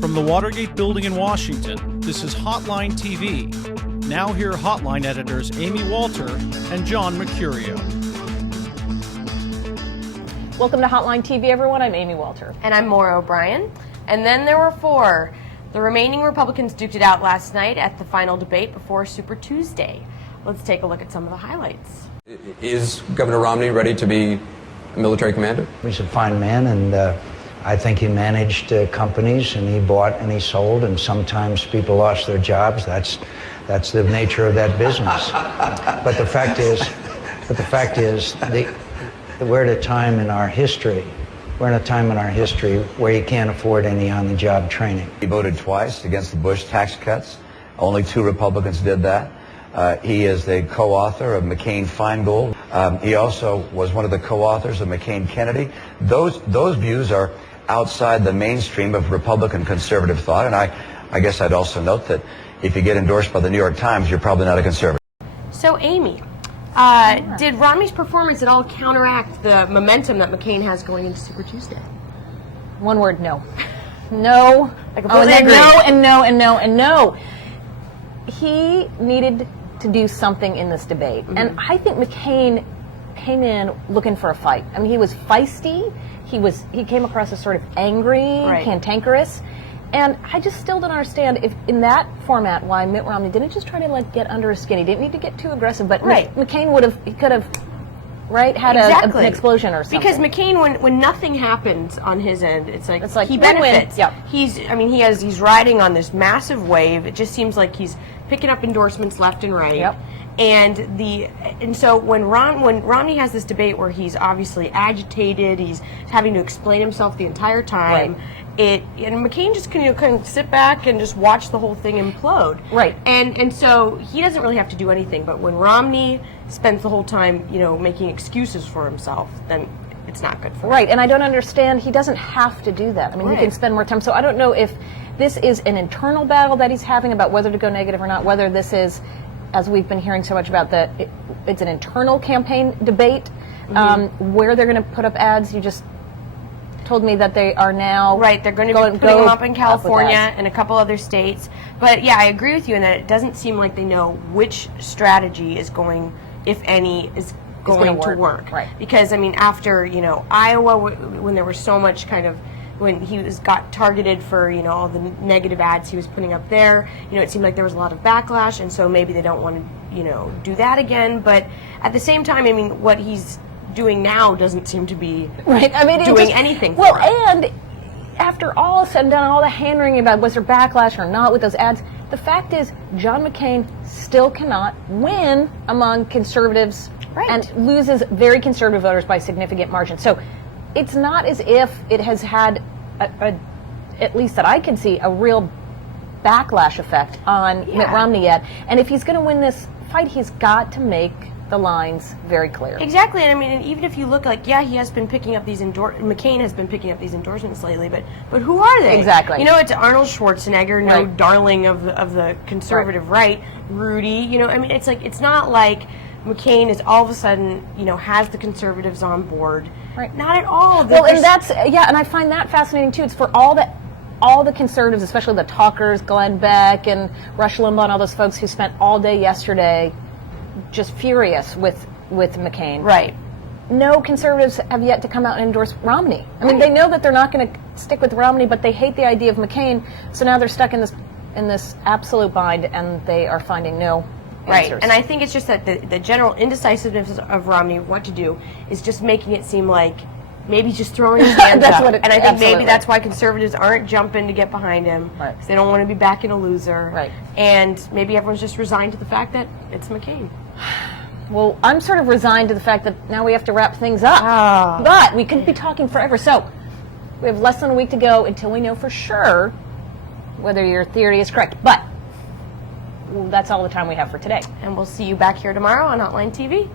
From the Watergate building in Washington, this is Hotline TV. Now here are Hotline editors Amy Walter and John Mercurio. Welcome to Hotline TV, everyone. I'm Amy Walter. And I'm Maura O'Brien. And then there were four. The remaining Republicans duked it out last night at the final debate before Super Tuesday. Let's take a look at some of the highlights. Is Governor Romney ready to be a military commander? He's a fine man, and I think he managed companies, and he bought and he sold, and sometimes people lost their jobs. That's the nature of that business. But the fact is, we're at a time in our history. We're in a time in our history where you can't afford any on-the-job training. He voted twice against the Bush tax cuts. Only 2 Republicans did that. He is the co-author of McCAIN-Feingold. He also was one of the co-authors of McCain-Kennedy. Those views are outside the mainstream of Republican conservative thought, and I guess I'd also note that if you get endorsed by the New York Times, you're probably not a conservative. So, Amy, did Romney's performance at all counteract the momentum that McCain has going into Super Tuesday? One word, no. No. I completely agree. No, and no, and no, and no. He needed to do something in this debate. Mm-hmm. And I think McCain came in looking for a fight. I mean, he was feisty. He came across as sort of angry, cantankerous. And I just still don't understand if in that format why Mitt Romney didn't just try to get under his skin. He didn't need to get too aggressive, but McCain could have had an explosion or something. Because McCain, when nothing happens on his end, it's like he benefits. Yep. He's riding on this massive wave. It just seems like he's picking up endorsements left and right. Yep. And so when Romney has this debate where he's obviously agitated, he's having to explain himself the entire time. Right. And McCain just kind of sit back and just watch the whole thing implode. Right. And so he doesn't really have to do anything. But when Romney spends the whole time, making excuses for himself, then it's not good for him. Right. And I don't understand. He doesn't have to do that. I mean, he can spend more time. So I don't know if this is an internal battle that he's having about whether to go negative or not, whether this is, as we've been hearing so much about, it's an internal campaign debate, where they're going to put up ads. You just told me that they are now they're going to be putting them up in California and a couple other states. But yeah, I agree with you in that it doesn't seem like they know which strategy is going, if any, is going to work. Right. Because after Iowa, when there was so much when he got targeted for all the negative ads he was putting up there, it seemed like there was a lot of backlash, and so maybe they don't want to do that again. But at the same time, what he's doing now doesn't seem to be doing anything for him. And after all is said and done, all the hand-wringing about was there backlash or not with those ads, the fact is John McCain still cannot win among conservatives and loses very conservative voters by significant margin. So it's not as if it has had, at least that I can see, a real backlash effect on Mitt Romney yet. And if he's going to win this fight, he's got to make the lines very clear. Exactly, and even if you look he has been picking up these McCain has been picking up these endorsements lately, but who are they? Exactly. It's Arnold Schwarzenegger, no darling of the conservative right, Rudy. It's not like McCain is all of a sudden has the conservatives on board. Right. Not at all. Well, and that's and I find that fascinating too. It's for all the conservatives, especially the talkers, Glenn Beck and Rush Limbaugh and all those folks who spent all day yesterday just furious with McCain. Right. No conservatives have yet to come out and endorse Romney. I mean, they know that they're not going to stick with Romney, but they hate the idea of McCain, so now they're stuck in this absolute bind, and they are finding no answers. Right, and I think it's just that the general indecisiveness of Romney, what to do, is just making it seem like maybe he's just throwing his hands up. And I think maybe that's why conservatives aren't jumping to get behind him, because they don't want to be backing a loser. Right. And maybe everyone's just resigned to the fact that it's McCain. Well, I'm sort of resigned to the fact that now we have to wrap things up. But we couldn't be talking forever. So we have less than a week to go until we know for sure whether your theory is correct. But that's all the time we have for today. And we'll see you back here tomorrow on Hotline TV.